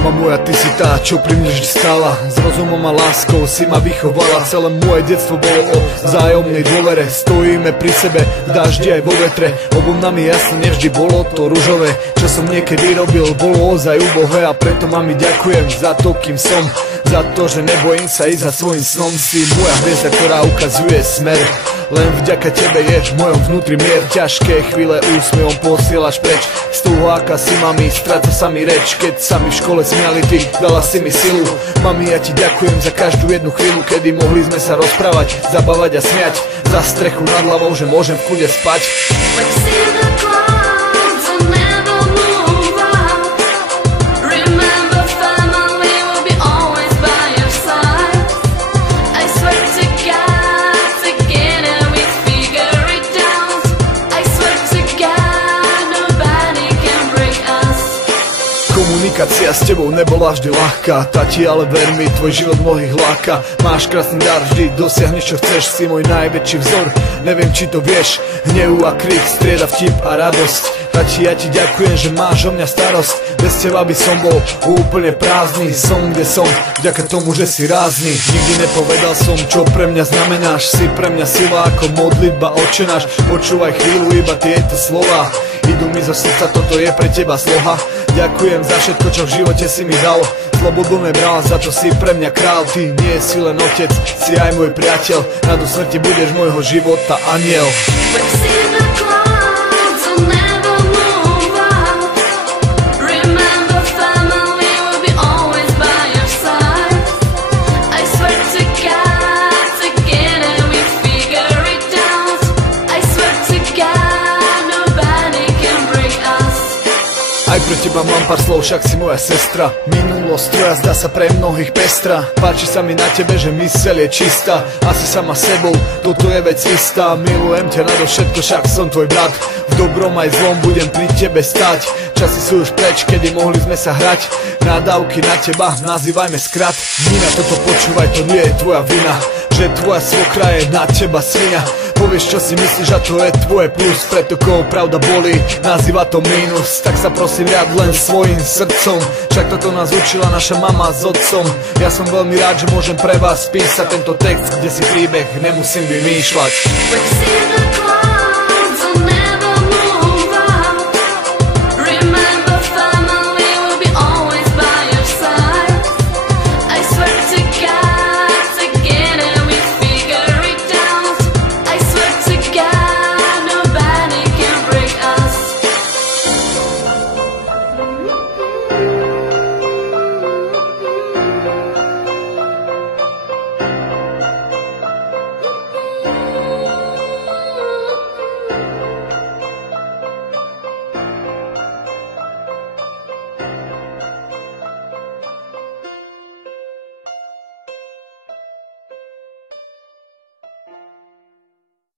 Mama moja, ty si tá, čo pri mne vždy stála. S rozumom a láskou si ma vychovala. Celé moje detstvo bolo o vzájomnej dôvere. Stojíme pri sebe v daždi aj vo vetre. Obom nami jasne nevždy bolo to ružové. Čo som niekedy robil, bolo ozaj ubohé. A preto mami ďakujem za to, kým som. Za to, že nebojím sa ísť za svojím snom. Si moja hviezda, ktorá ukazuje smer. Len vďaka tebe je v mojom vnútri mier. Ťažké chvíle úsmevom posielaš preč. Z toho, aká si mami, stráca sa mi reč. Keď sa mi v škole smiali, ty dala si mi silu. Mami, ja ti ďakujem za každú jednu chvíľu, kedy mohli sme sa rozprávať, zabávať a smiať. Za strechu nad hlavou, že môžem v kľude spať. Komunikácia s tebou nebola vždy ľahká, tati, ale ver mi, tvoj život mnohých láka. Máš krásny dar, vždy dosiahneš čo chceš, si môj najväčší vzor. Neviem, či to vieš, hnev a krik strieda vtip a radosť. Tati, ja ti ďakujem, že máš o mňa starosť. Bez teba by som bol úplne prázdny. Som kde som, vďaka tomu, že si rázny. Nikdy nepovedal som, čo pre mňa znamenáš. Si pre mňa sila ako modlitba, Otče náš. Počúvaj chvíľu iba tieto slova. Idú mi zo srdca, toto je pre teba sloha. Ďakujem za všetko, čo v živote si mi dal. Slobodu nebral, za to si pre mňa král. Ty nie si len otec, si aj môj priateľ. Na do smrti budeš môjho života aniel. Aj pre teba mám pár slov, však si moja sestra. Minulosť tvoja zdá sa pre mnohých pestra. Páči sa mi na tebe, že myseľ je čistá. Asi sama sebou, toto je vec istá. Milujem ťa nado všetko, však som tvoj brat. V dobrom aj zlom budem pri tebe stať. Časy sú už preč, kedy mohli sme sa hrať. Nadávky na teba, nazývajme skrat. Nina, toto počúvaj, to nie je tvoja vina, že tvoja svokra je na teba svinia. Povieš, čo si myslíš, a to je tvoje plus. Preto koho pravda bolí, nazýva to mínus. Tak sa prosím riad len svojim srdcom. Však toto nás učila naša mama s otcom. Ja som veľmi rád, že môžem pre vás písať tento text, kde si príbeh nemusím vymýšľať.